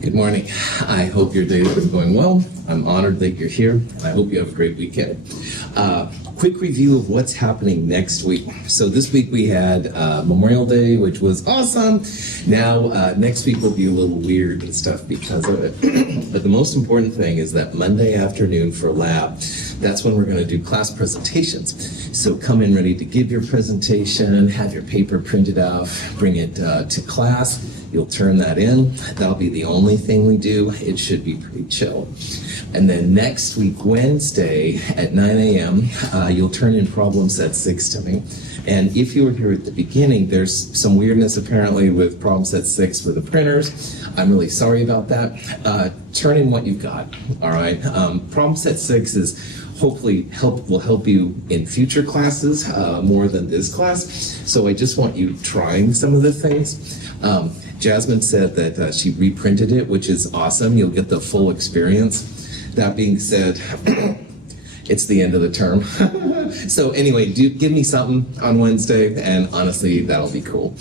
Good morning. I hope your day is going well. I'm honored that you're here, and I hope you have a great weekend. Quick review of what's happening next week. So this week we had Memorial Day, which was awesome. Now, next week will be a little weird and stuff because of it. But the most important thing is that Monday afternoon for lab, that's when we're going to do class presentations. So come in ready to give your presentation, have your paper printed out, bring it to class. You'll turn that in. That'll be the only thing we do. It should be pretty chill. And then next week, Wednesday at 9 a.m., you'll turn in problem set 6 to me. And if you were here at the beginning, there's some weirdness apparently with problem set 6 for the printers. I'm really sorry about that. Turn in what you've got, all right? Problem set 6 is hopefully will help you in future classes more than this class. So I just want you trying some of the things. Jasmine said that she reprinted it, which is awesome. You'll get the full experience. That being said, it's the end of the term. So anyway, give me something on Wednesday, and honestly, that'll be cool.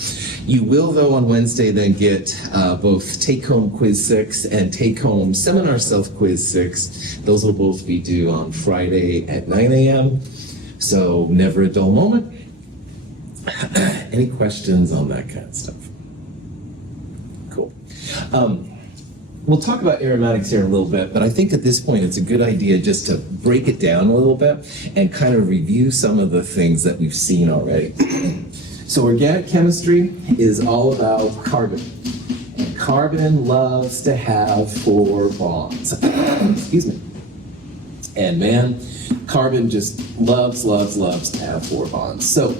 You will, though, on Wednesday then get both take-home quiz 6 and take-home seminar self-quiz 6. Those will both be due on Friday at 9 a.m. So never a dull moment. Any questions on that kind of stuff? Cool. We'll talk about aromatics here in a little bit, but I think at this point it's a good idea just to break it down a little bit and kind of review some of the things that we've seen already. So organic chemistry is all about carbon. And carbon loves to have 4 bonds. Excuse me. And man, carbon just loves to have 4 bonds. So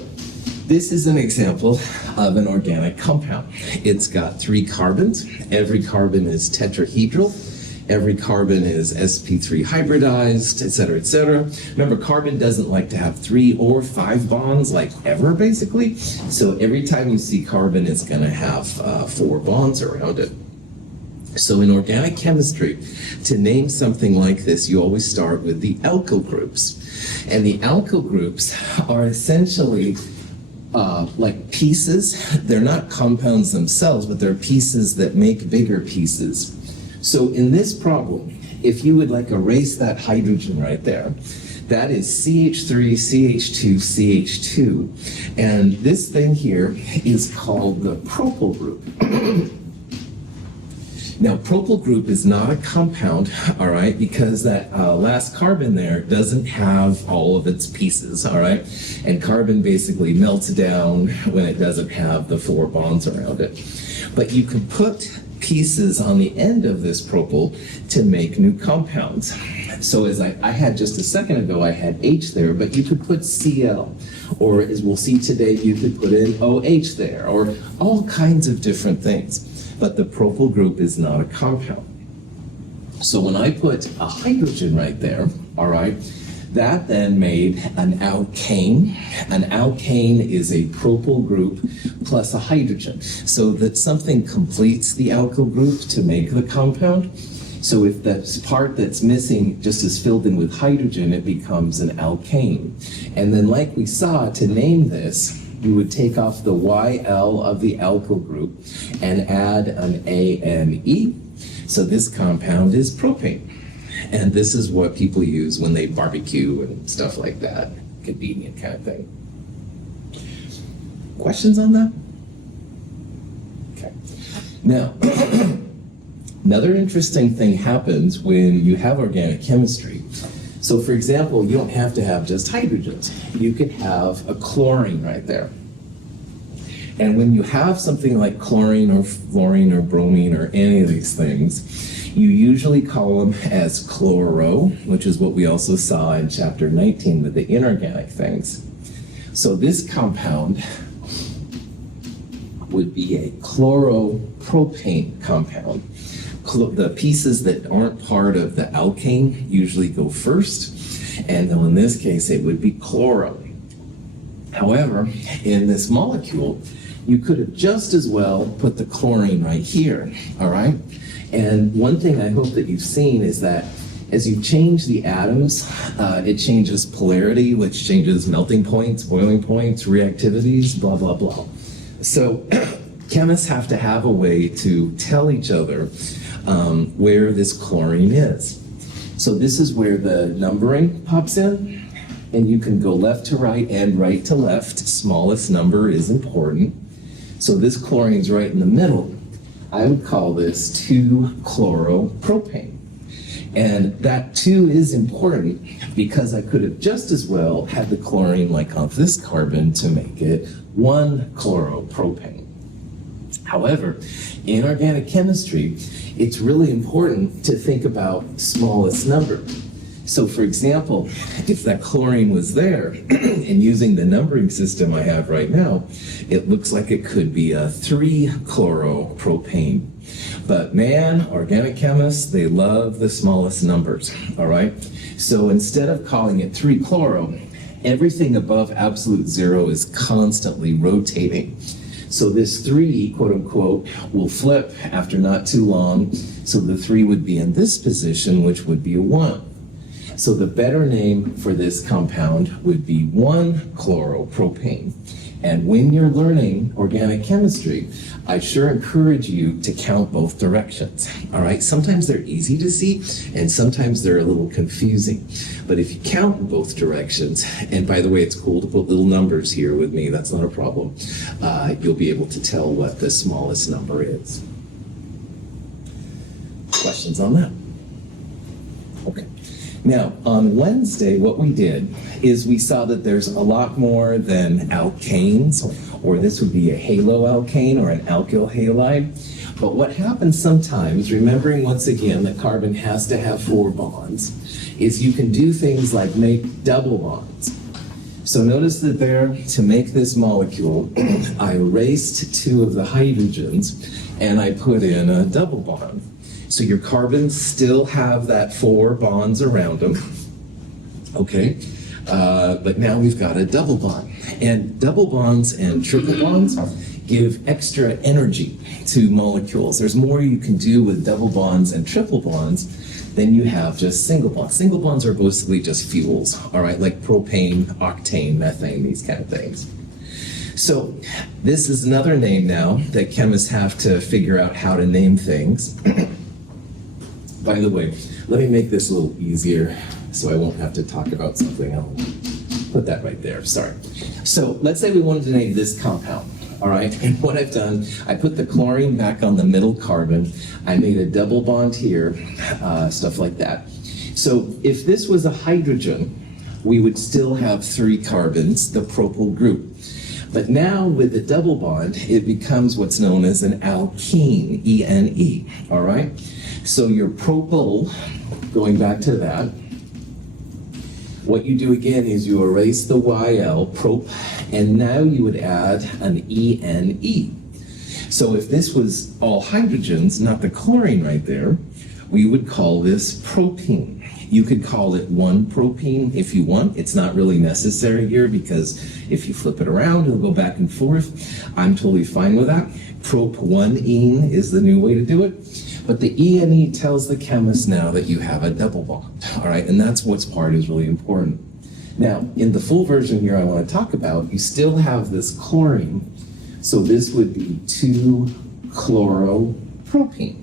this is an example of an organic compound. It's got 3 carbons. Every carbon is tetrahedral. Every carbon is sp3 hybridized, et cetera, et cetera. Remember, carbon doesn't like to have 3 or 5 bonds, like ever, basically. So every time you see carbon, it's going to have 4 bonds around it. So in organic chemistry, to name something like this, you always start with the alkyl groups. And the alkyl groups are essentially like pieces. They're not compounds themselves, but they're pieces that make bigger pieces. So in this problem, if you would like erase that hydrogen right there, that is CH3, CH2, CH2. And this thing here is called the propyl group. Now, propyl group is not a compound, all right, because that last carbon there doesn't have all of its pieces, all right? And carbon basically melts down when it doesn't have the 4 bonds around it. But you can put pieces on the end of this propyl to make new compounds. So as I had just a second ago, I had H there, but you could put Cl, or as we'll see today, you could put in OH there, or all kinds of different things. But the propyl group is not a compound. So when I put a hydrogen right there, all right, that then made an alkane. An alkane is a propyl group plus a hydrogen. So that something completes the alkyl group to make the compound. So if that part that's missing just is filled in with hydrogen, it becomes an alkane. And then like we saw, to name this, you would take off the YL of the alkyl group and add an ANE. So this compound is propane. And this is what people use when they barbecue and stuff like that. Convenient kind of thing. Questions on that? Okay. Now, another interesting thing happens when you have organic chemistry. So for example, you don't have to have just hydrogens. You could have a chlorine right there. And when you have something like chlorine or fluorine or bromine or any of these things, you usually call them as chloro, which is what we also saw in chapter 19 with the inorganic things. So this compound would be a chloropropane compound. The pieces that aren't part of the alkane usually go first, and then in this case it would be chloro. However, in this molecule, you could have just as well put the chlorine right here, all right? And one thing I hope that you've seen is that as you change the atoms, it changes polarity, which changes melting points, boiling points, reactivities, blah, blah, blah. So chemists have to have a way to tell each other where this chlorine is. So this is where the numbering pops in, and you can go left to right and right to left. Smallest number is important. So this chlorine's right in the middle. I would call this 2-chloropropane. And that 2 is important because I could have just as well had the chlorine like on this carbon to make it 1-chloropropane. However, in organic chemistry, it's really important to think about smallest number. So for example, if that chlorine was there, and using the numbering system I have right now, it looks like it could be a 3-chloropropane. But man, organic chemists, they love the smallest numbers, all right? So instead of calling it 3-chloro, everything above absolute zero is constantly rotating. So this 3, quote unquote, will flip after not too long. So the 3 would be in this position, which would be a 1. So the better name for this compound would be 1-chloropropane. And when you're learning organic chemistry, I sure encourage you to count both directions, all right? Sometimes they're easy to see, and sometimes they're a little confusing. But if you count in both directions, and by the way, it's cool to put little numbers here with me, that's not a problem, you'll be able to tell what the smallest number is. Questions on that? Okay. Now, on Wednesday, what we did is we saw that there's a lot more than alkanes, or this would be a haloalkane or an alkyl halide. But what happens sometimes, remembering once again that carbon has to have 4 bonds, is you can do things like make double bonds. So notice that there, to make this molecule, I erased 2 of the hydrogens and I put in a double bond. So your carbons still have that 4 bonds around them, okay? But now we've got a double bond. And double bonds and triple bonds give extra energy to molecules. There's more you can do with double bonds and triple bonds than you have just single bonds. Single bonds are basically just fuels, all right? Like propane, octane, methane, these kind of things. So this is another name now that chemists have to figure out how to name things. By the way, let me make this a little easier so I won't have to talk about something else. Put that right there, sorry. So let's say we wanted to name this compound, all right? And what I've done, I put the chlorine back on the middle carbon. I made a double bond here, stuff like that. So if this was a hydrogen, we would still have 3 carbons, the propyl group. But now with the double bond, it becomes what's known as an alkene, E-N-E, all right? So your propyl, going back to that, what you do again is you erase the YL, prop, and now you would add an E-N-E. So if this was all hydrogens, not the chlorine right there, we would call this propene. You could call it 1-propene if you want. It's not really necessary here because if you flip it around, it'll go back and forth. I'm totally fine with that. Prop-1-ene is the new way to do it. But the E-N-E tells the chemist now that you have a double bond, all right? And that's what's part is really important. Now, in the full version here I want to talk about, you still have this chlorine. So this would be 2-chloropropene.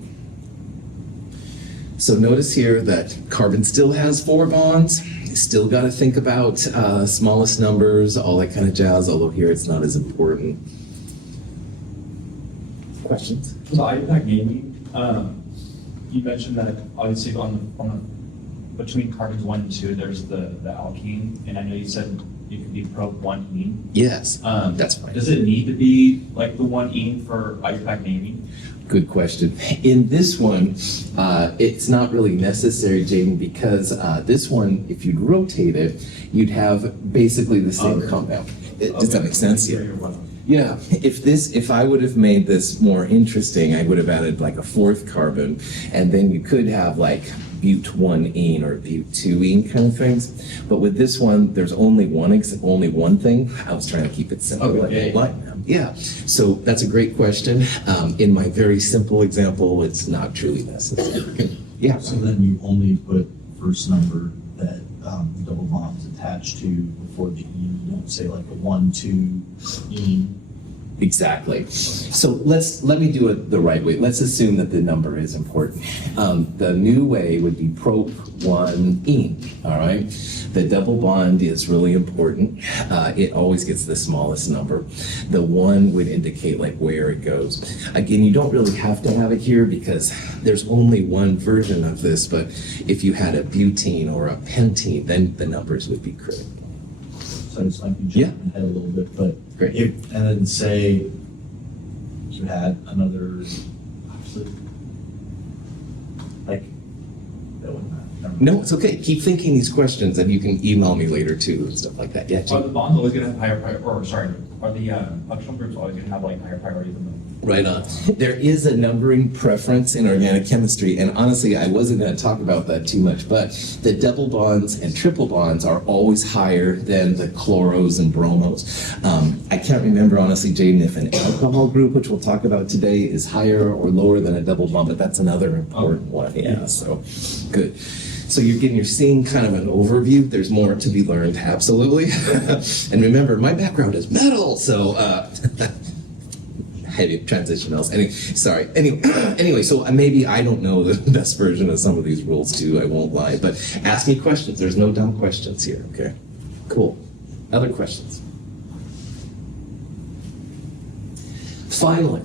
So notice here that carbon still has 4 bonds. You still got to think about smallest numbers, all that kind of jazz, although here it's not as important. Questions? So impact gaming, you mentioned that obviously between carbons 1 and 2, there's the alkene, and I know you said it could be prop-1-ene. Yes, that's right. Does it need to be like the 1-ene for impact naming? Good question. In this one, it's not really necessary, Jaden, because this one, if you'd rotate it, you'd have basically the same compound. Does that make sense? Yeah. If I would have made this more interesting, I would have added like a 4th carbon, and then you could have like but-1-ene or but-2-ene kind of things. But with this one, there's only one thing. I was trying to keep it simple. Yeah. So that's a great question. In my very simple example, it's not truly necessary. Yeah. So then you only put first number that double bonds attached to before the E. You don't say like a 1-2-ene Exactly. So let me do it the right way. Let's assume that the number is important. The new way would be prop 1-ene, all right? The double bond is really important. It always gets the smallest number. The 1 would indicate like where it goes. Again, you don't really have to have it here because there's only one version of this, but if you had a butene or a pentene, then the numbers would be critical. So I just might be jumping ahead a little bit, but Great. and then say you had another, obviously, like, that wouldn't matter. Never mind. No, it's okay. Keep thinking these questions and you can email me later too and stuff like that. Yeah, Are Jim? the bonds always gonna have higher priority, or sorry, are the functional groups always gonna have like higher priority than the? Right on. There is a numbering preference in organic chemistry, and honestly, I wasn't going to talk about that too much, but the double bonds and triple bonds are always higher than the chloros and bromos. I can't remember, honestly, Jaden, if an alcohol group, which we'll talk about today, is higher or lower than a double bond, but that's another important one. Yeah, so good. So you're seeing kind of an overview. There's more to be learned, absolutely. And remember, my background is metal, so heavy transition else. Anyway, so maybe I don't know the best version of some of these rules too, I won't lie, but ask me questions. There's no dumb questions here, okay? Cool. Other questions? Finally,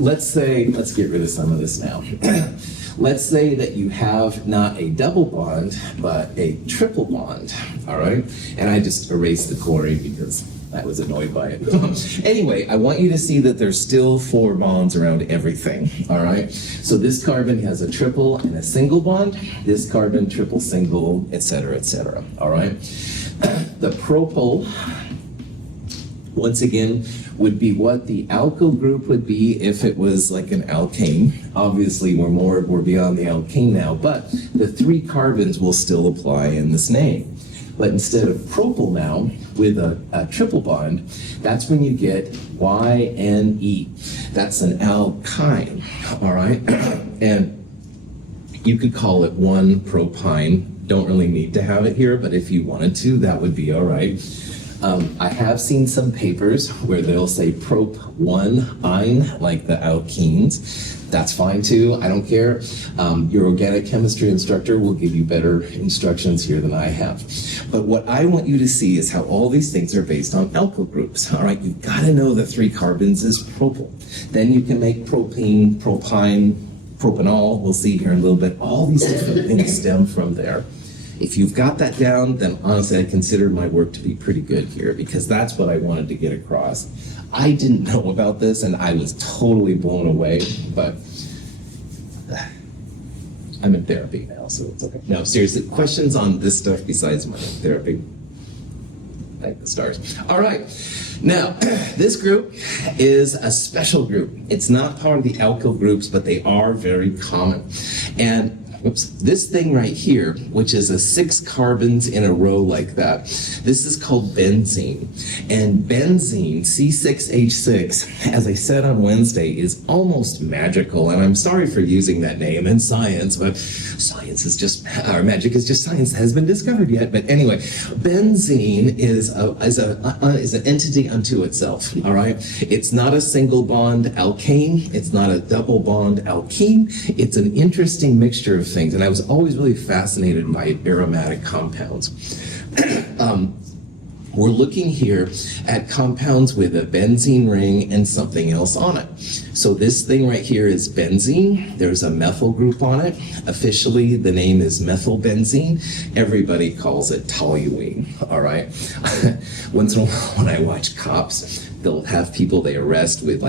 let's get rid of some of this now. Let's say that you have not a double bond, but a triple bond, all right? And I just erased the chlorine because I was annoyed by it. Anyway, I want you to see that there's still 4 bonds around everything, all right? So this carbon has a triple and a single bond, this carbon, triple, single, et cetera, all right? The propyl, once again, would be what the alkyl group would be if it was like an alkane. Obviously, we're beyond the alkane now, but the 3 carbons will still apply in this name. But instead of propyl now, with a triple bond, that's when you get YNE. That's an alkyne, all right? And you could call it 1-propyne. Don't really need to have it here, but if you wanted to, that would be all right. I have seen some papers where they'll say prop 1-ine, like the alkenes. That's fine too, I don't care. Your organic chemistry instructor will give you better instructions here than I have. But what I want you to see is how all these things are based on alkyl groups. All right, you've got to know the 3 carbons is propyl. Then you can make propene, propyne, propanol, we'll see here in a little bit. All these different things stem from there. If you've got that down, then honestly, I consider my work to be pretty good here because that's what I wanted to get across. I didn't know about this and I was totally blown away, but I'm in therapy now, so it's okay. No, seriously, questions on this stuff besides my therapy? Thank the stars. All right. Now, this group is a special group. It's not part of the alkyl groups, but they are very common. And this thing right here, which is a 6 carbons in a row like that, this is called benzene. And benzene, C6H6, as I said on Wednesday, is almost magical. And I'm sorry for using that name in science, but science is just, or magic is just science that has been discovered yet. But anyway, benzene is an entity unto itself, all right? It's not a single bond alkane. It's not a double bond alkene. It's an interesting mixture of things, and I was always really fascinated by aromatic compounds. We're looking here at compounds with a benzene ring and something else on it. So this thing right here is benzene. There's a methyl group on it. Officially, the name is methylbenzene. Everybody calls it toluene, all right? Once in a while when I watch cops, they'll have people they arrest with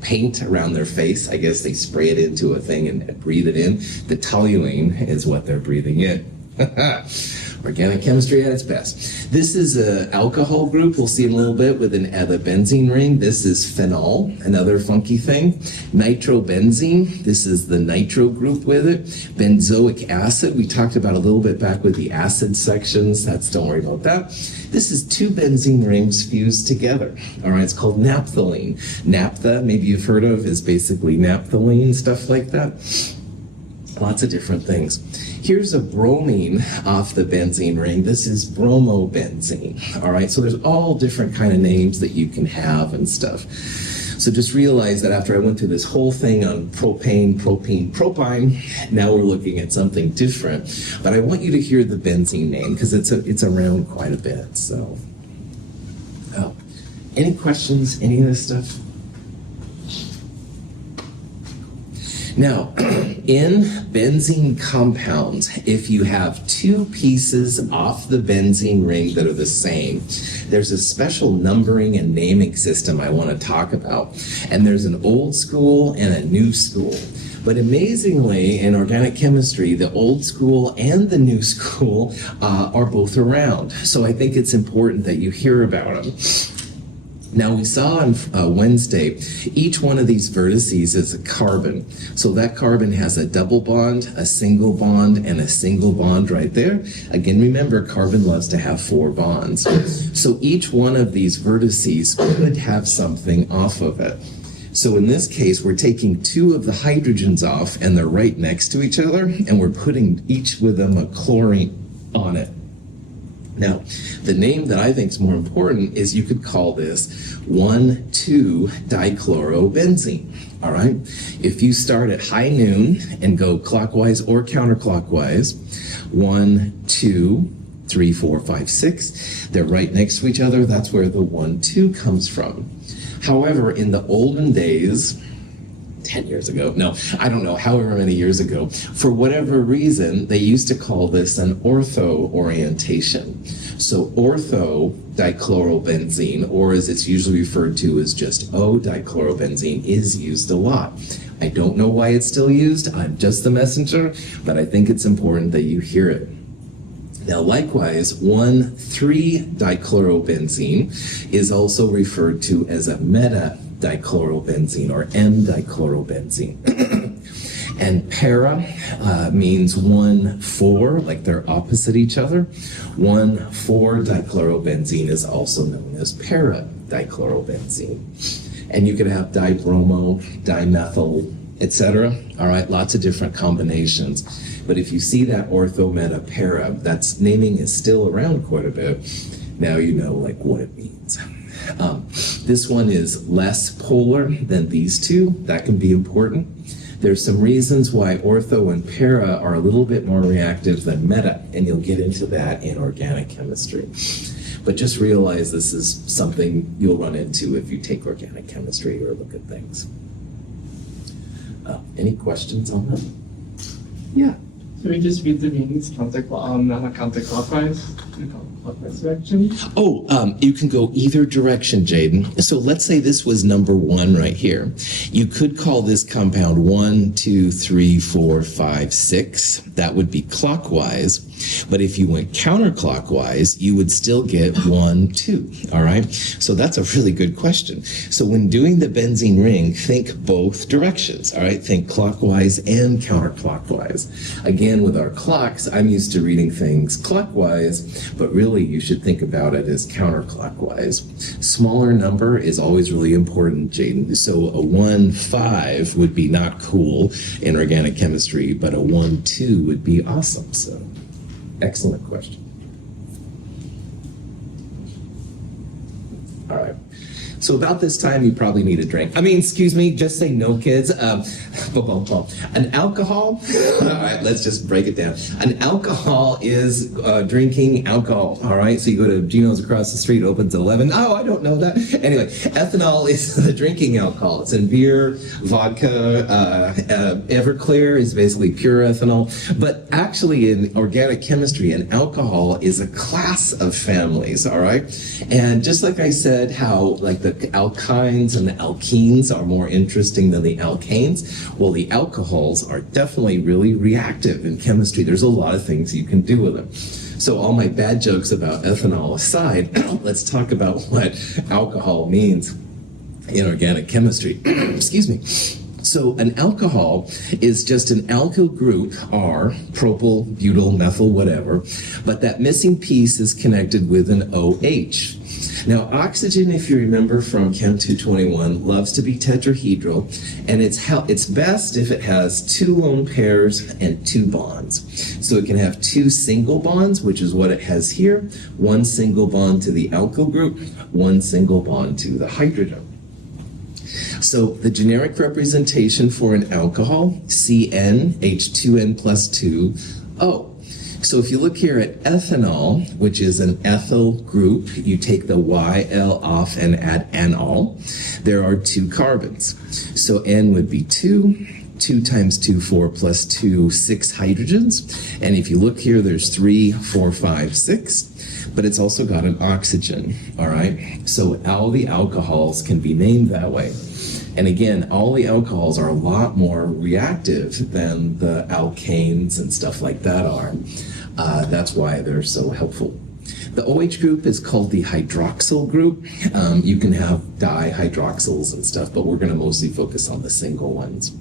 paint around their face. I guess they spray it into a thing and breathe it in. The toluene is what they're breathing in. Organic chemistry at its best. This is an alcohol group we'll see in a little bit with the benzene ring. This is phenol, another funky thing. Nitrobenzene, this is the nitro group with it. Benzoic acid, we talked about a little bit back with the acid sections. Don't worry about that. This is 2 benzene rings fused together. All right, it's called naphthalene. Naphtha, maybe you've heard of, is basically naphthalene, stuff like that. Lots of different things. Here's a bromine off the benzene ring. This is bromobenzene, all right? So there's all different kind of names that you can have and stuff. So just realize that after I went through this whole thing on propane, propene, propine, now we're looking at something different. But I want you to hear the benzene name because it's around quite a bit. So, any questions? Any of this stuff? Now, in benzene compounds, if you have two pieces off the benzene ring that are the same, there's a special numbering and naming system I want to talk about. And there's an old school and a new school. But amazingly, in organic chemistry, the old school and the new school are both around. So I think it's important that you hear about them. Now, we saw on Wednesday, each one of these vertices is a carbon. So that carbon has a double bond, a single bond, and a single bond right there. Again, remember, carbon loves to have 4 bonds. So each one of these vertices could have something off of it. So in this case, we're taking 2 of the hydrogens off, and they're right next to each other, and we're putting each with them a chlorine on it. Now, the name that I think is more important is you could call this 1,2-dichlorobenzene, all right? If you start at high noon and go clockwise or counterclockwise, 1, 2, 3, 4, 5, 6, they're right next to each other. That's where the 1, 2 comes from. However, in the olden days, 10 years ago, no, I don't know, however many years ago, for whatever reason, they used to call this an ortho orientation. So ortho-dichlorobenzene, or as it's usually referred to as just O-dichlorobenzene, is used a lot. I don't know why it's still used. I'm just the messenger, but I think it's important that you hear it. Now, likewise, 1,3-dichlorobenzene is also referred to as a meta-dichlorobenzene or M-dichlorobenzene. And para means 1,4, like they're opposite each other. 1,4-dichlorobenzene is also known as para-dichlorobenzene. And you could have dibromo, dimethyl, etc. All right, lots of different combinations. But if you see that ortho, meta, para, that's naming is still around quite a bit. Now you know like what it means. This one is less polar than these two. That can be important. There's some reasons why ortho and para are a little bit more reactive than meta, and you'll get into that in organic chemistry. But just realize this is something you'll run into if you take organic chemistry or look at things. Any questions on that? Yeah. Can we just read the meanings counterclockwise? Counterclockwise direction? Oh, you can go either direction, Jaden. So let's say this was number 1 right here. You could call this compound 1, 2, 3, 4, 5, 6. That would be clockwise. But if you went counterclockwise, you would still get 1, 2. All right? So that's a really good question. So when doing the benzene ring, think both directions. All right? Think clockwise and counterclockwise. Again, with our clocks, I'm used to reading things clockwise, but really you should think about it as counterclockwise. Smaller number is always really important, Jaden. So a 1, 5 would be not cool in organic chemistry, but a 1, 2 would be awesome. So excellent question. All right. So about this time, you probably need a drink. I mean, excuse me, just say no, kids. An alcohol, all right, let's just break it down. An alcohol is drinking alcohol, all right? So you go to Gino's across the street, opens at 11. Oh, I don't know that. Anyway, ethanol is the drinking alcohol. It's in beer, vodka, Everclear is basically pure ethanol. But actually in organic chemistry, an alcohol is a class of families, all right? And just like I said, how like the alkynes and the alkenes are more interesting than the alkanes, well, the alcohols are definitely really reactive in chemistry. There's a lot of things you can do with them. So all my bad jokes about ethanol aside, let's talk about what alcohol means in organic chemistry. Excuse me. So an alcohol is just an alkyl group, R, propyl, butyl, methyl, whatever, but that missing piece is connected with an OH. Now, oxygen, if you remember from Chem 221, loves to be tetrahedral, and it's best if it has 2 lone pairs and 2 bonds. So it can have 2 single bonds, which is what it has here, 1 single bond to the alkyl group, 1 single bond to the hydrogen. So the generic representation for an alcohol, CN, H2N plus 2, O. So if you look here at ethanol, which is an ethyl group, you take the YL off and add anol. There are 2 carbons. So N would be 2. 2 times 2, 4 plus 2, 6 hydrogens. And if you look here, there's 3, 4, 5, 6. But it's also got an oxygen, all right? So all the alcohols can be named that way. And again, all the alcohols are a lot more reactive than the alkanes and stuff like that are. That's why they're so helpful. The OH group is called the hydroxyl group. You can have dihydroxyls and stuff, but we're going to mostly focus on the single ones.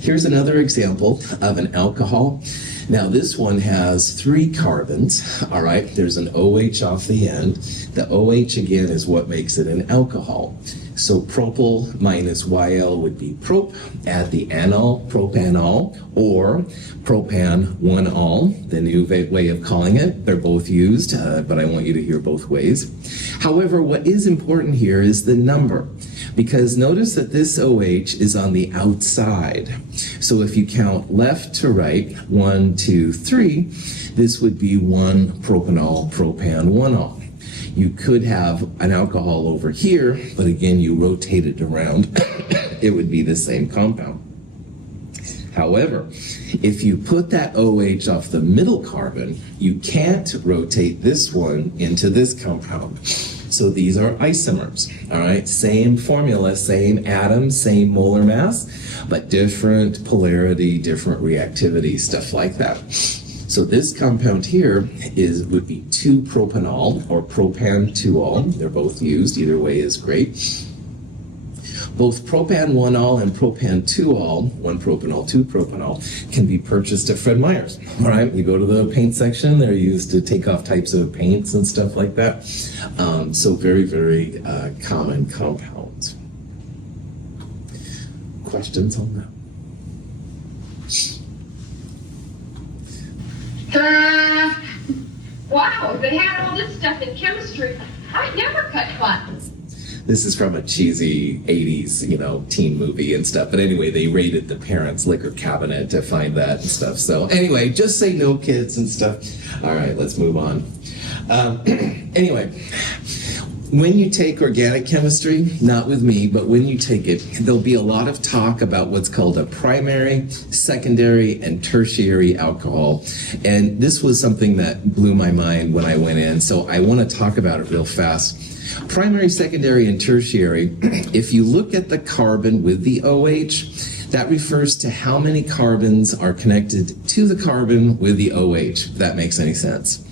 Here's another example of an alcohol. Now this one has 3 carbons, all right? There's an OH off the end. The OH again is what makes it an alcohol. So propyl minus YL would be prop, add the anol, propanol, or propan-1-ol, the new way of calling it. They're both used, but I want you to hear both ways. However, what is important here is the number, because notice that this OH is on the outside. So if you count left to right, 1, 2, 3, this would be 1 propanol, propan-1-ol. You could have an alcohol over here, but again, you rotate it around, it would be the same compound. However, if you put that OH off the middle carbon, you can't rotate this one into this compound. So these are isomers, all right? Same formula, same atom, same molar mass, but different polarity, different reactivity, stuff like that. So this compound here would be 2-propanol or propan-2-ol. They're both used. Either way is great. Both propan-1-ol and propan-2-ol, 1-propanol, 2-propanol, can be purchased at Fred Meyer's. All right, you go to the paint section. They're used to take off types of paints and stuff like that. So very, very common compounds. Questions on that? Wow, they had all this stuff in chemistry. I never cut buttons. This is from a cheesy 80s, teen movie and stuff. But anyway, they raided the parents' liquor cabinet to find that and stuff. So anyway, just say no, kids and stuff. All right, let's move on. Anyway, when you take organic chemistry, not with me, but when you take it, there'll be a lot of talk about what's called a primary, secondary, and tertiary alcohol. And this was something that blew my mind when I went in, so I want to talk about it real fast. Primary, secondary, and tertiary, if you look at the carbon with the OH, that refers to how many carbons are connected to the carbon with the OH, if that makes any sense.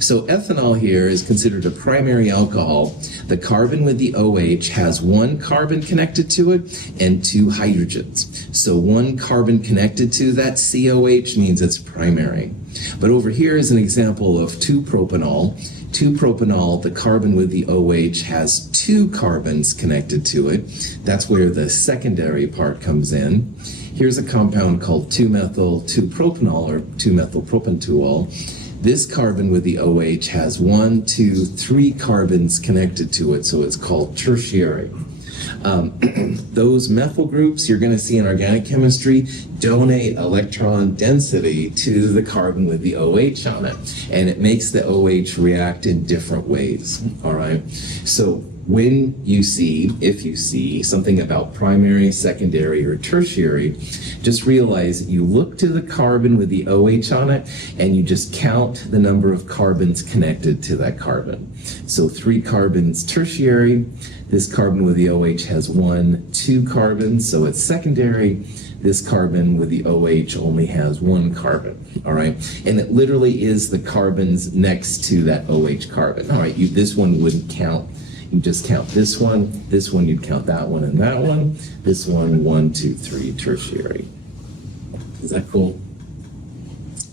So ethanol here is considered a primary alcohol. The carbon with the OH has 1 carbon connected to it and 2 hydrogens. So 1 carbon connected to that COH means it's primary. But over here is an example of 2-propanol. 2-propanol, the carbon with the OH has 2 carbons connected to it. That's where the secondary part comes in. Here's a compound called 2-methyl 2-propanol or 2-methyl-propan-2-ol. This carbon with the OH has 1, 2, 3 carbons connected to it, so it's called tertiary. Those methyl groups you're going to see in organic chemistry donate electron density to the carbon with the OH on it, and it makes the OH react in different ways, all right? So when you see, if you see something about primary, secondary, or tertiary, just realize you look to the carbon with the OH on it and you just count the number of carbons connected to that carbon. So 3 carbons tertiary, this carbon with the OH has 1, 2 carbons, so it's secondary. This carbon with the OH only has 1 carbon, all right? And it literally is the carbons next to that OH carbon, all right? This one wouldn't count You just count this one, you'd count that one and that one, this one, 1, 2, 3, tertiary. Is that cool?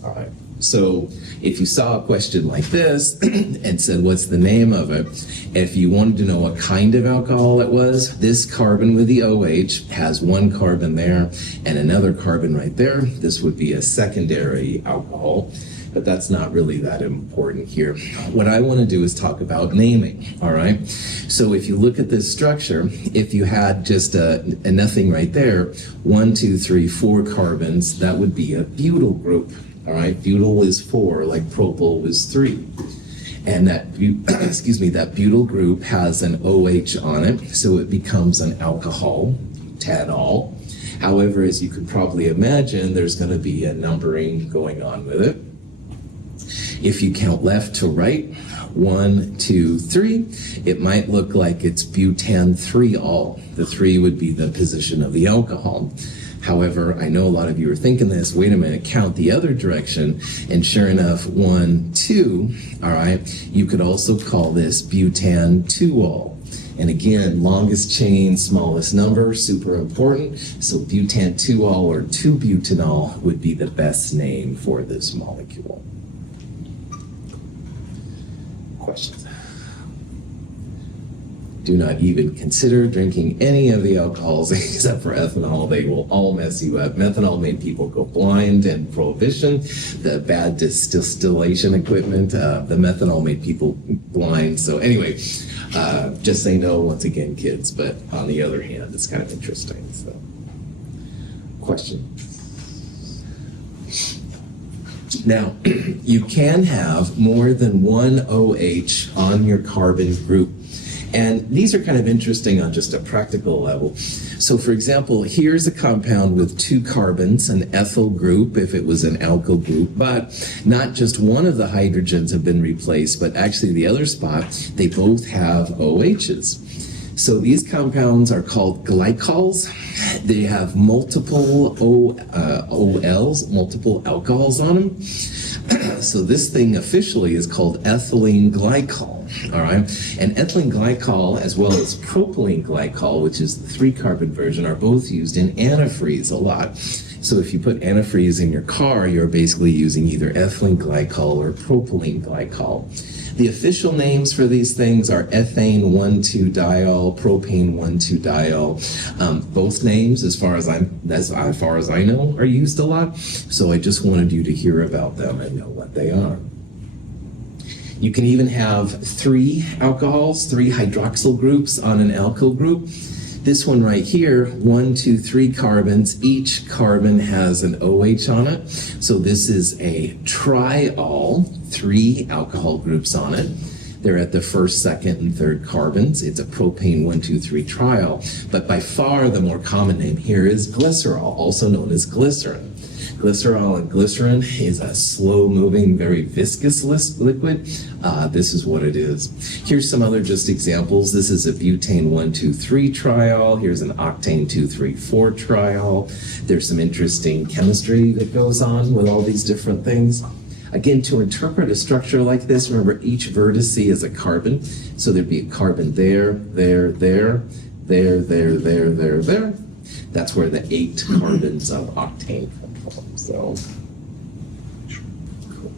All right. So if you saw a question like this and said, what's the name of it? If you wanted to know what kind of alcohol it was, this carbon with the OH has one carbon there and another carbon right there. This would be a secondary alcohol, but that's not really that important here. What I want to do is talk about naming, all right? So if you look at this structure, if you had just a nothing right there, 1, 2, 3, 4 carbons, that would be a butyl group. All right, butyl is 4, like propyl was 3. And that, that butyl group has an OH on it, so it becomes an alcohol, tannol. However, as you could probably imagine, there's going to be a numbering going on with it. If you count left to right, 1, 2, 3, it might look like it's butan-3-ol. The 3 would be the position of the alcohol. However, I know a lot of you are thinking this, wait a minute, count the other direction, and sure enough, 1, 2, all right, you could also call this butan-2-ol. And again, longest chain, smallest number, super important. So butan-2-ol or 2-butanol would be the best name for this molecule. Questions? Do not even consider drinking any of the alcohols except for ethanol. They will all mess you up. Methanol made people go blind and prohibition. The bad distillation equipment, the methanol made people blind. So anyway, just say no once again, kids. But on the other hand, it's kind of interesting. So, question? Now, you can have more than one OH on your carbon group. And these are kind of interesting on just a practical level. So for example, here's a compound with 2 carbons, an ethyl group if it was an alkyl group, but not just one of the hydrogens have been replaced, but actually the other spot, they both have OHs. So these compounds are called glycols. They have multiple OLs, multiple alcohols on them. So this thing officially is called ethylene glycol, all right? And ethylene glycol, as well as propylene glycol, which is the 3-carbon version, are both used in antifreeze a lot. So if you put antifreeze in your car, you're basically using either ethylene glycol or propylene glycol. The official names for these things are ethane 1,2-diol, propane 1,2-diol. Both names, as far as I know, are used a lot. So I just wanted you to hear about them and know what they are. You can even have 3 alcohols, 3 hydroxyl groups on an alkyl group. This one right here, 1, 2, 3 carbons. Each carbon has an OH on it. So this is a triol, 3 alcohol groups on it. They're at the first, second, and third carbons. It's a propane 1, 2, 3 triol. But by far the more common name here is glycerol, also known as glycerin. Glycerol and glycerin is a slow-moving, very viscous liquid. This is what it is. Here's some other just examples. This is a butane 1, 2, 3 triol. Here's an octane 2, 3, 4 triol. There's some interesting chemistry that goes on with all these different things. Again, to interpret a structure like this, remember each vertex is a carbon. So there'd be a carbon there, there, there, there, there, there, there, there. That's where the 8 carbons of octane come from. So, cool.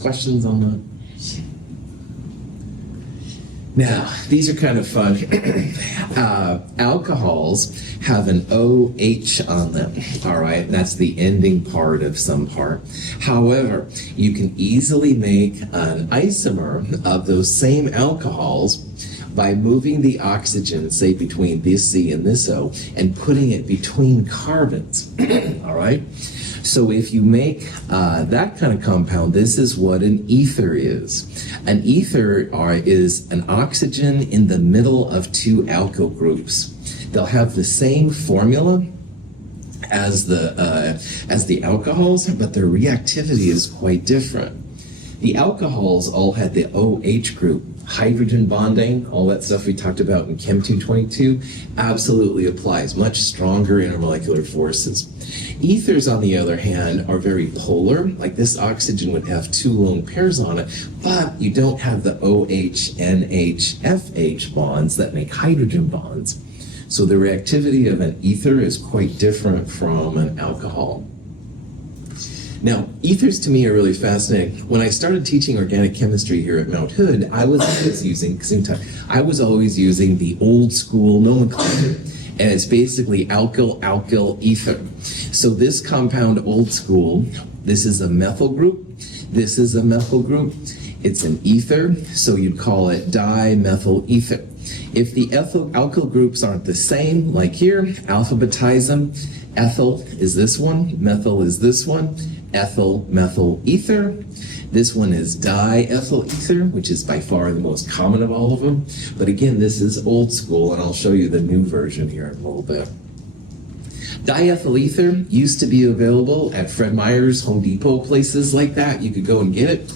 Questions on that? Now, these are kind of fun. Alcohols have an OH on them, all right? That's the ending part of some part. However, you can easily make an isomer of those same alcohols by moving the oxygen, say, between this C and this O, and putting it between carbons, all right? So if you make that kind of compound, this is what an ether is. An ether is an oxygen in the middle of 2 alkyl groups. They'll have the same formula as the alcohols, but their reactivity is quite different. The alcohols all had the OH group, hydrogen bonding, all that stuff we talked about in Chem 222 absolutely applies, much stronger intermolecular forces. Ethers, on the other hand, are very polar. Like this oxygen would have 2 lone pairs on it, but you don't have the OH, NH, FH bonds that make hydrogen bonds. So the reactivity of an ether is quite different from an alcohol. Now, ethers to me are really fascinating. When I started teaching organic chemistry here at Mount Hood, I was always using the old school nomenclature, and it's basically alkyl ether. So this compound, old school, this is a methyl group, this is a methyl group, it's an ether, so you'd call it dimethyl ether. If the alkyl groups aren't the same, like here, alphabetize them. Ethyl is this one, methyl is this one, ethyl, methyl, ether. This one is diethyl ether, which is by far the most common of all of them. But again, this is old school, and I'll show you the new version here in a little bit. Diethyl ether used to be available at Fred Meyer's, Home Depot, places like that. You could go and get it.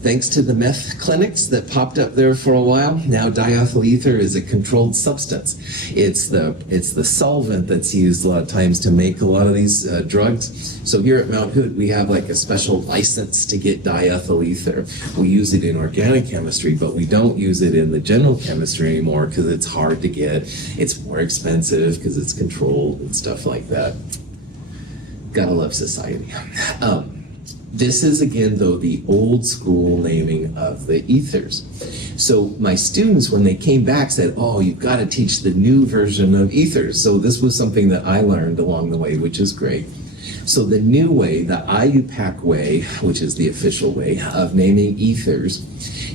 Thanks to the meth clinics that popped up there for a while, now diethyl ether is a controlled substance. It's the solvent that's used a lot of times to make a lot of these drugs. So here at Mount Hood, we have like a special license to get diethyl ether. We use it in organic chemistry, but we don't use it in the general chemistry anymore because it's hard to get. It's more expensive because it's controlled and stuff like that. Gotta love society. This is, again, though, the old school naming of the ethers. So my students, when they came back, said, oh, you've got to teach the new version of ethers. So this was something that I learned along the way, which is great. So the new way, the IUPAC way, which is the official way of naming ethers,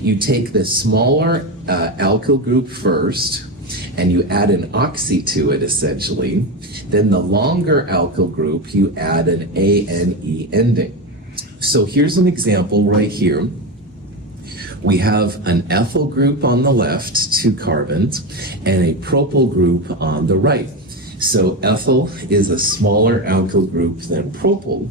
you take the smaller alkyl group first, and you add an oxy to it, essentially. Then the longer alkyl group, you add an ANE ending. So here's an example right here. We have an ethyl group on the left, 2 carbons, and a propyl group on the right. So ethyl is a smaller alkyl group than propyl.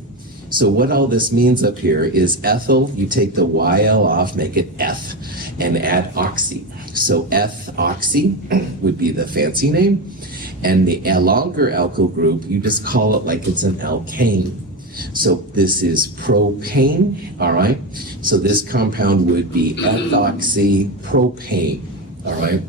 So what all this means up here is ethyl, you take the YL off, make it eth, and add oxy. So eth-oxy would be the fancy name. And the longer alkyl group, you just call it like it's an alkane. So this is propane, all right? So this compound would be ethoxy propane, all right?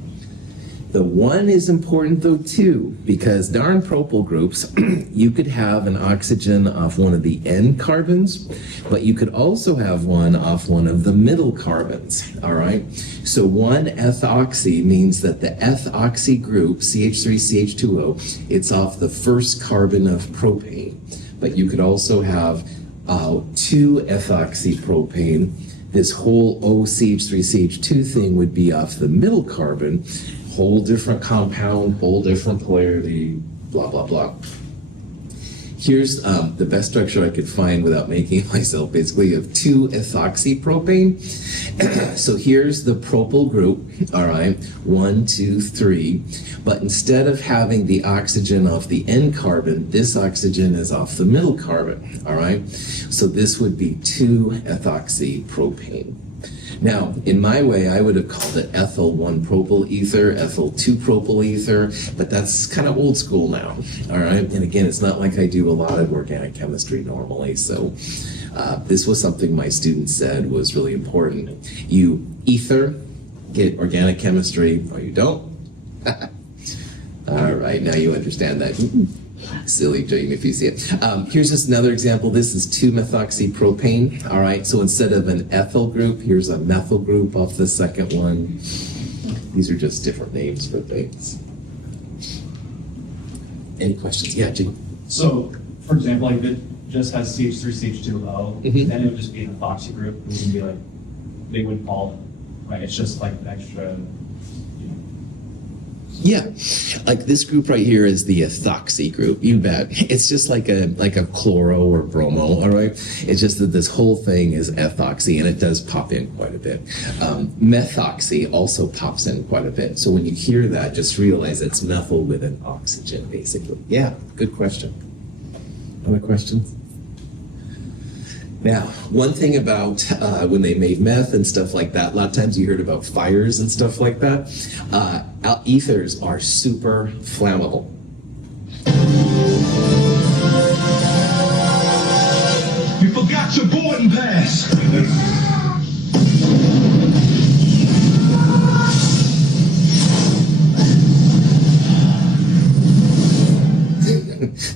The 1 is important though too, because darn propyl groups, you could have an oxygen off one of the end carbons, but you could also have one off one of the middle carbons, all right? So 1-ethoxy means that the ethoxy group, CH3CH2O, it's off the first carbon of propane. But you could also have 2-ethoxypropane. This whole OCH3CH2 thing would be off the middle carbon, whole different compound, whole different polarity, blah, blah, blah. Here's the best structure I could find without making it myself, basically, of 2-ethoxypropane. So here's the propyl group, all right, 1, 2, 3. But instead of having the oxygen off the end carbon, this oxygen is off the middle carbon, all right? So this would be 2-ethoxypropane. Now, in my way, I would have called it ethyl 1-propyl ether, ethyl 2-propyl ether, but that's kind of old school now, all right? And again, it's not like I do a lot of organic chemistry normally, so this was something my students said was really important. You ether, get organic chemistry, or you don't. All right, now you understand that. Silly dream if you see it. Here's just another example. This is 2-methoxypropane. All right, so instead of an ethyl group, here's a methyl group off the second one. These are just different names for things. Any questions? Yeah, Jim. So, for example, like it just has CH3CH2O, then it would just be an ethoxy group. It wouldn't be like, they wouldn't call it, right? It's just like extra. Yeah, like this group right here is the ethoxy group. You bet. It's just like a chloro or bromo. All right. It's just that this whole thing is ethoxy, and it does pop in quite a bit. Methoxy also pops in quite a bit. So when you hear that, just realize it's methyl with an oxygen, basically. Yeah, good question. Other questions? Now, one thing about when they made meth and stuff like that, a lot of times you heard about fires and stuff like that. Ethers are super flammable. You forgot your boarding pass.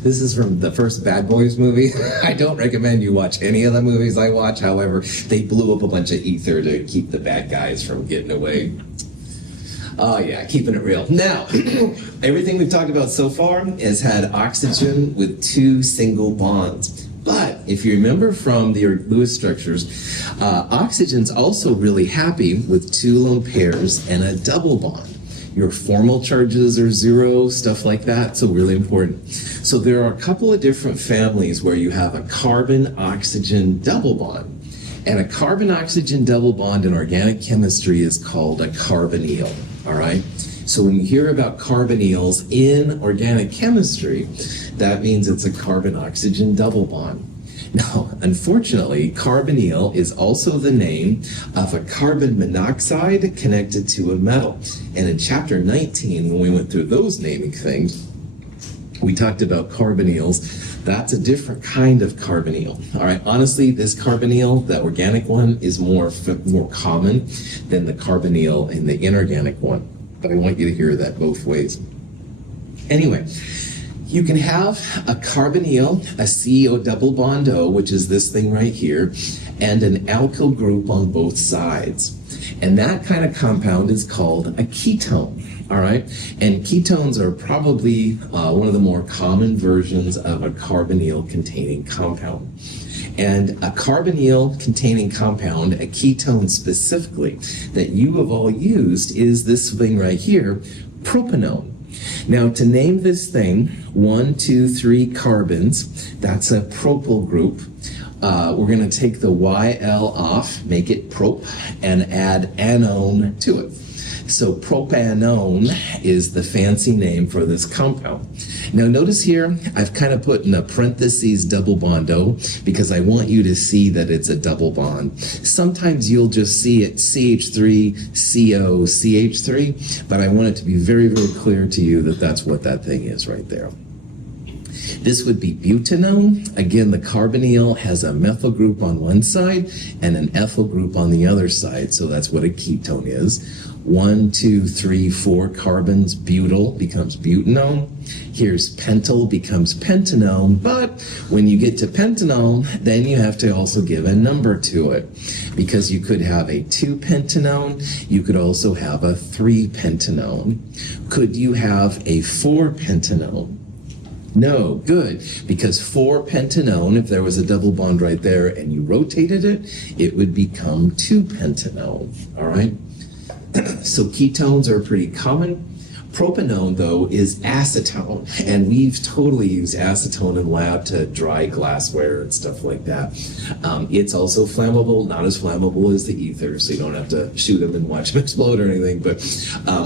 This is from the first Bad Boys movie. I don't recommend you watch any of the movies I watch. However, they blew up a bunch of ether to keep the bad guys from getting away. Oh yeah, keeping it real. Now, everything we've talked about so far has had oxygen with 2 single bonds. But if you remember from the Lewis structures, oxygen's also really happy with 2 lone pairs and a double bond. Your formal charges are 0, stuff like that, so really important. So there are a couple of different families where you have a carbon-oxygen double bond. And a carbon-oxygen double bond in organic chemistry is called a carbonyl, all right? So when you hear about carbonyls in organic chemistry, that means it's a carbon-oxygen double bond. Now, unfortunately, carbonyl is also the name of a carbon monoxide connected to a metal. And in chapter 19, when we went through those naming things, we talked about carbonyls. That's a different kind of carbonyl. All right, honestly, this carbonyl, the organic one, is more common than the carbonyl in the inorganic one. But I want you to hear that both ways. Anyway, you can have a carbonyl, a CO double bond O, which is this thing right here, and an alkyl group on both sides. And that kind of compound is called a ketone, all right? And ketones are probably one of the more common versions of a carbonyl-containing compound. And a carbonyl-containing compound, a ketone specifically, that you have all used is this thing right here, propanone. Now, to name this thing, 1, 2, 3 carbons, that's a propyl group. We're going to take the YL off, make it prop, and add anone to it. So propanone is the fancy name for this compound. Now notice here, I've kind of put in a parentheses double bond O because I want you to see that it's a double bond. Sometimes you'll just see it CH3CO CH3, but I want it to be very, very clear to you that that's what that thing is right there. This would be butanone. Again, the carbonyl has a methyl group on one side and an ethyl group on the other side, so that's what a ketone is. 1, 2, 3, 4 carbons, butyl becomes butanone. Here's pentyl becomes pentanone, but when you get to pentanone, then you have to also give a number to it, because you could have a 2-pentanone, you could also have a 3-pentanone. Could you have a 4-pentanone? No, good, because 4-pentanone, if there was a double bond right there and you rotated it, it would become 2-pentanone, all right? So ketones are pretty common. Propanone, though, is acetone, and we've totally used acetone in lab to dry glassware and stuff like that. It's also flammable, not as flammable as the ether, so you don't have to shoot them and watch them explode or anything, but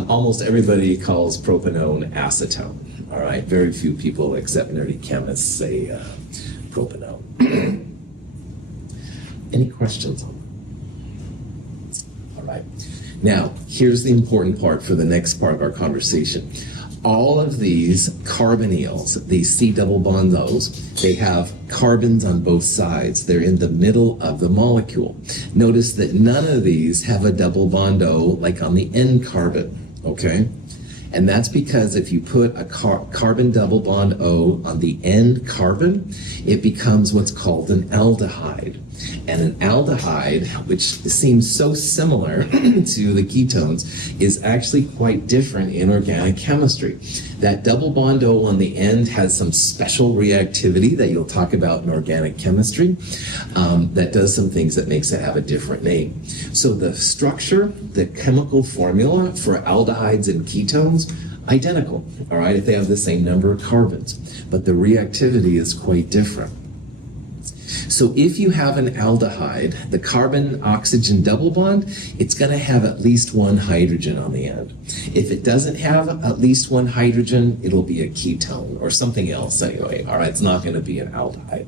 almost everybody calls propanone acetone, all right? Very few people, except nerdy chemists, say propanone. Any questions on that? All right. Now, here's the important part for the next part of our conversation. All of these carbonyls, these C double bond O's, they have carbons on both sides. They're in the middle of the molecule. Notice that none of these have a double bond O like on the N carbon, okay? And that's because if you put a carbon double bond O on the N carbon, it becomes what's called an aldehyde. And an aldehyde, which seems so similar to the ketones, is actually quite different in organic chemistry. That double bond O on the end has some special reactivity that you'll talk about in organic chemistry that does some things that makes it have a different name. So the structure, the chemical formula for aldehydes and ketones, identical, all right, if they have the same number of carbons, but the reactivity is quite different. So if you have an aldehyde, the carbon-oxygen double bond, it's going to have at least one hydrogen on the end. If it doesn't have at least one hydrogen, it'll be a ketone or something else anyway. All right, it's not going to be an aldehyde.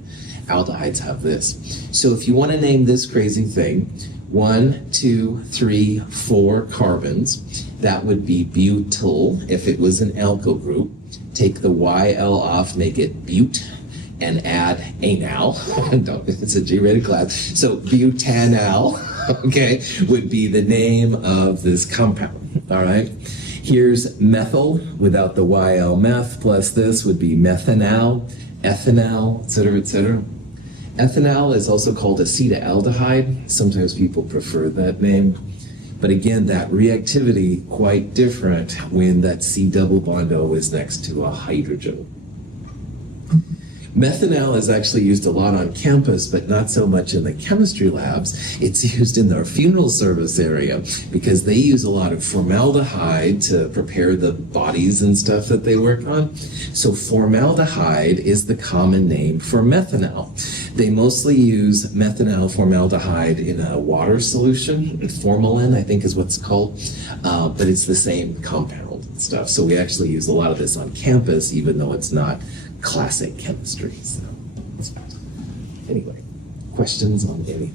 Aldehydes have this. So if you want to name this crazy thing, 1, 2, 3, 4 carbons, that would be butyl if it was an alkyl group. Take the YL off, make it bute, and add anal. It's a G-rated class. So butanal, okay, would be the name of this compound, all right? Here's methyl without the YL meth, plus this would be methanal, ethanal, et cetera, et cetera. Ethanal is also called acetaldehyde. Sometimes people prefer that name. But again, that reactivity quite different when that C double bond O is next to a hydrogen. Methanal is actually used a lot on campus, but not so much in the chemistry labs. It's used in their funeral service area because they use a lot of formaldehyde to prepare the bodies and stuff that they work on. So formaldehyde is the common name for methanal. They mostly use methanal formaldehyde in a water solution. Formalin, I think is what's called, but it's the same compound and stuff. So we actually use a lot of this on campus, even though it's not classic chemistry. So anyway, questions on any?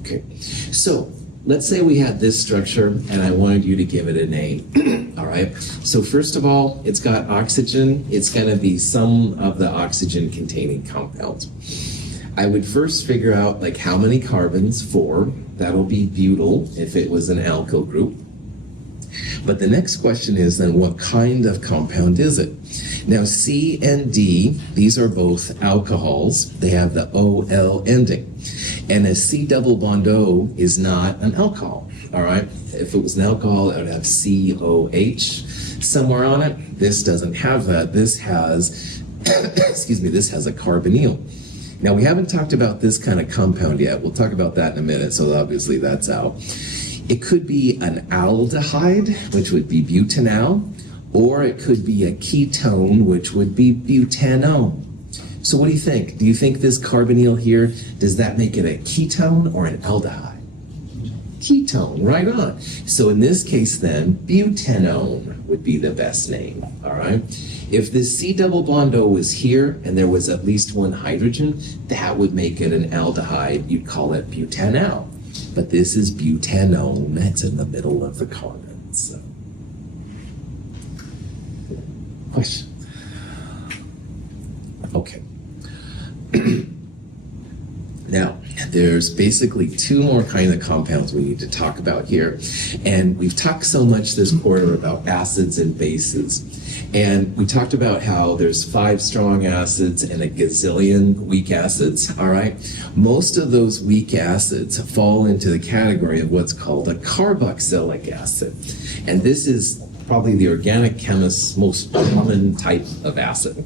Okay, so let's say we had this structure and I wanted you to give it a name. All right, so first of all, it's got oxygen. It's going to be some of the oxygen containing compounds. I would first figure out like how many carbons, 4, that'll be butyl if it was an alkyl group. But the next question is then what kind of compound is it? Now C and D, these are both alcohols. They have the OL ending. And a C double bond O is not an alcohol, all right? If it was an alcohol, it would have COH somewhere on it. This doesn't have that. This has, excuse me, this has a carbonyl. Now we haven't talked about this kind of compound yet. We'll talk about that in a minute, so obviously that's out. It could be an aldehyde, which would be butanal, or it could be a ketone, which would be butanone. So what do you think? Do you think this carbonyl here, does that make it a ketone or an aldehyde? Ketone, right on. So in this case then, butanone would be the best name, all right? If this C double bond O was here and there was at least one hydrogen, that would make it an aldehyde. You'd call it butanal. But this is butanone. It's in the middle of the carbon. So, question? Okay. Now, there's basically 2 more kind of compounds we need to talk about here. And we've talked so much this quarter about acids and bases. And we talked about how there's 5 strong acids and a gazillion weak acids, all right? Most of those weak acids fall into the category of what's called a carboxylic acid. And this is probably the organic chemist's most common type of acid.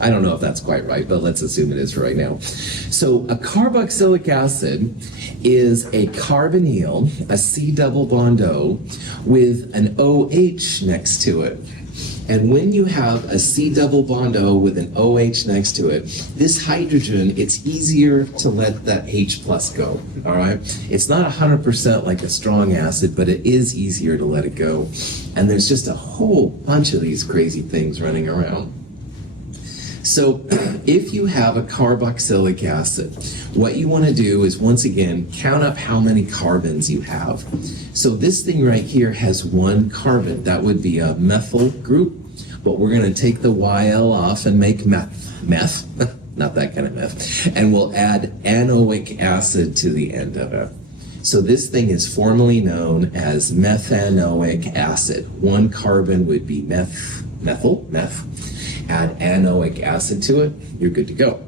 I don't know if that's quite right, but let's assume it is right now. So a carboxylic acid is a carbonyl, a C double bond O, with an OH next to it. And when you have a C double bond O with an OH next to it, this hydrogen, it's easier to let that H plus go, all right? It's not 100% like a strong acid, but it is easier to let it go. And there's just a whole bunch of these crazy things running around. So if you have a carboxylic acid, what you want to do is, once again, count up how many carbons you have. So this thing right here has 1 carbon. That would be a methyl group, but we're going to take the YL off and make meth, not that kind of meth, and we'll add anoic acid to the end of it. So this thing is formally known as methanoic acid. 1 carbon would be methyl. Add anoic acid to it, you're good to go.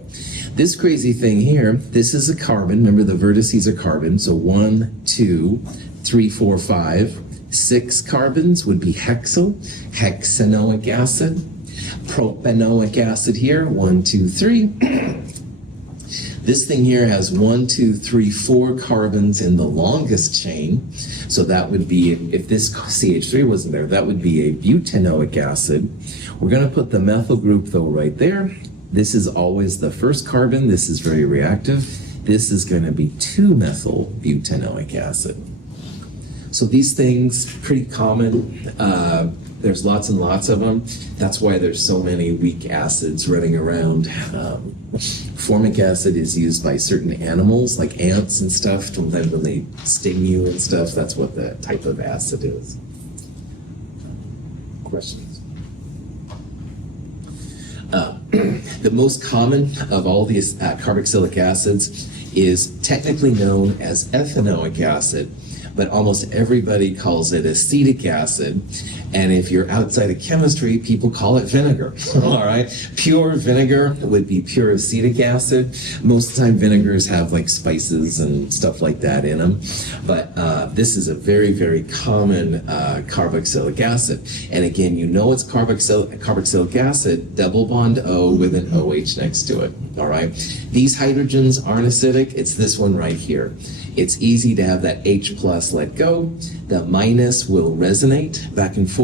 This crazy thing here, this is a carbon. Remember, the vertices are carbon. So 1, 2, 3, 4, 5. 6 carbons would be hexanoic acid. Propanoic acid here, 1, 2, 3. This thing here has 1, 2, 3, 4 carbons in the longest chain. So that would be, if this CH3 wasn't there, that would be a butanoic acid. We're going to put the methyl group, though, right there. This is always the first carbon. This is very reactive. This is going to be 2-methyl butanoic acid. So these things, pretty common. There's lots and lots of them. That's why there's so many weak acids running around. Formic acid is used by certain animals, like ants and stuff. Sometimes when they sting you and stuff, that's what the type of acid is. Questions? The most common of all these carboxylic acids is technically known as ethanoic acid, but almost everybody calls it acetic acid. And if you're outside of chemistry, people call it vinegar. All right. Pure vinegar would be pure acetic acid. Most of the time vinegars have like spices and stuff like that in them. But this is a very, very common carboxylic acid. And again, you know it's carboxylic acid, double bond O with an OH next to it. All right. These hydrogens aren't acidic. It's this one right here. It's easy to have that H plus let go. The minus will resonate back and forth.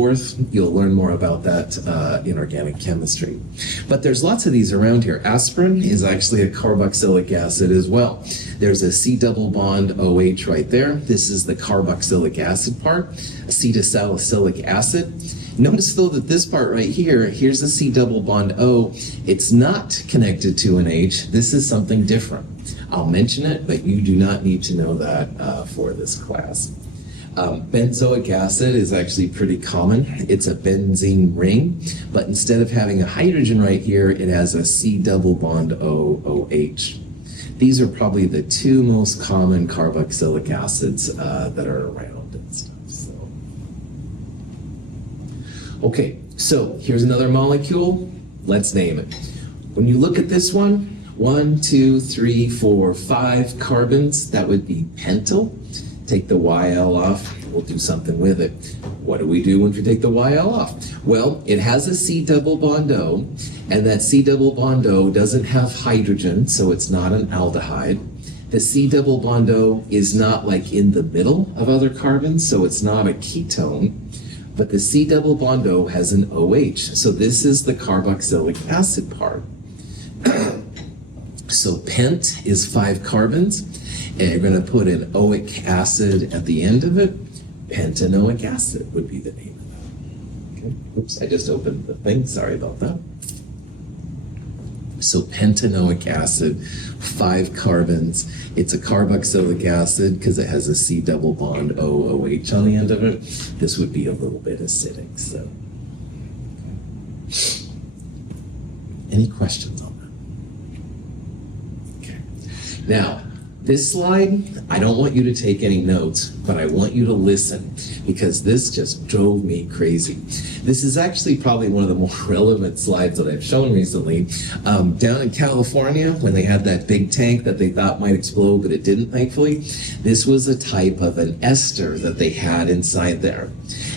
You'll learn more about that in organic chemistry. But there's lots of these around here. Aspirin is actually a carboxylic acid as well. There's a C double bond OH right there. This is the carboxylic acid part, acetylsalicylic acid. Notice though that this part right here, here's the C double bond O. It's not connected to an H. This is something different. I'll mention it, but you do not need to know that for this class. Benzoic acid is actually pretty common. It's a benzene ring, but instead of having a hydrogen right here, it has a C double bond OH. These are probably the two most common carboxylic acids that are around and stuff. So. Okay, so here's another molecule. Let's name it. When you look at this one, 1, 2, 3, 4, 5 carbons, that would be pentyl. Take the YL off, we'll do something with it. What do we do when we take the YL off? Well, it has a C double bond O, and that C double bond O doesn't have hydrogen, so it's not an aldehyde. The C double bond O is not like in the middle of other carbons, so it's not a ketone. But the C double bond O has an OH, so this is the carboxylic acid part. So pent is 5 carbons, and you're going to put an oic acid at the end of it. Pentanoic acid would be the name of that. Okay. Oops, I just opened the thing. Sorry about that. So pentanoic acid, 5 carbons. It's a carboxylic acid because it has a C double bond OOH on the end of it. This would be a little bit acidic. So, okay. Any questions on that? Now, this slide, I don't want you to take any notes, but I want you to listen because this just drove me crazy. This is actually probably one of the more relevant slides that I've shown recently. Down in California, when they had that big tank that they thought might explode, but it didn't, thankfully, this was a type of an ester that they had inside there.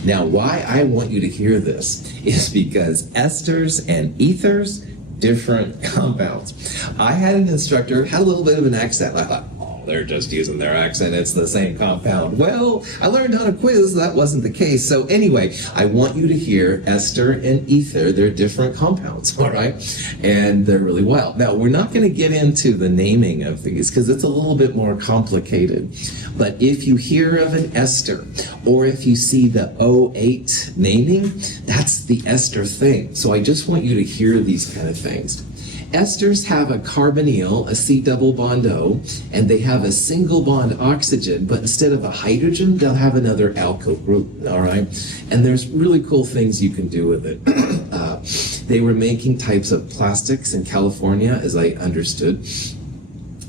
Now, why I want you to hear this is because esters and ethers, different compounds. I had an instructor, had a little bit of an accent. I thought, oh, they're just using their accent. It's the same compound. Well, I learned on a quiz that wasn't the case. So anyway, I want you to hear ester and ether. They're different compounds, all right? And they're really wild. Now, we're not going to get into the naming of these because it's a little bit more complicated. But if you hear of an ester, or if you see the O8 naming, that's the ester thing. So I just want you to hear these kind of things. Esters have a carbonyl, a C double bond O, and they have a single bond oxygen, but instead of a hydrogen, they'll have another alkyl group, all right? And there's really cool things you can do with it. They were making types of plastics in California, as I understood.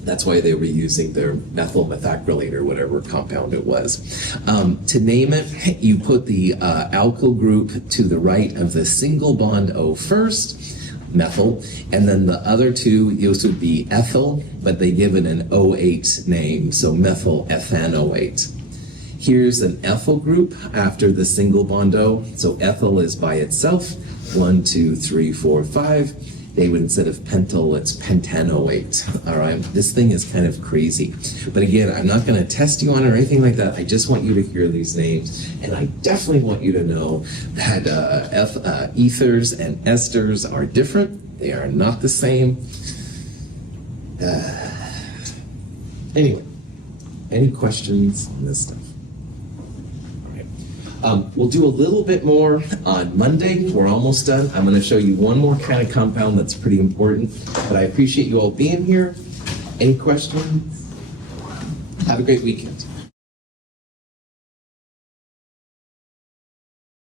That's why they were using their methyl methacrylate or whatever compound it was. To name it, you put the alkyl group to the right of the single bond O first, methyl, and then the other two, those would be ethyl, but they give it an O8 name, so methyl ethanoate. Here's an ethyl group after the single bond O, so ethyl is by itself, 1, 2, 3, 4, 5. They would, instead of pentyl, it's pentanoate, all right? This thing is kind of crazy. But again, I'm not going to test you on it or anything like that. I just want you to hear these names. And I definitely want you to know that ethers and esters are different. They are not the same. Anyway, any questions on this stuff? All right. We'll do a little bit more on Monday. We're almost done. I'm going to show you one more kind of compound that's pretty important. But I appreciate you all being here. Any questions? Have a great weekend.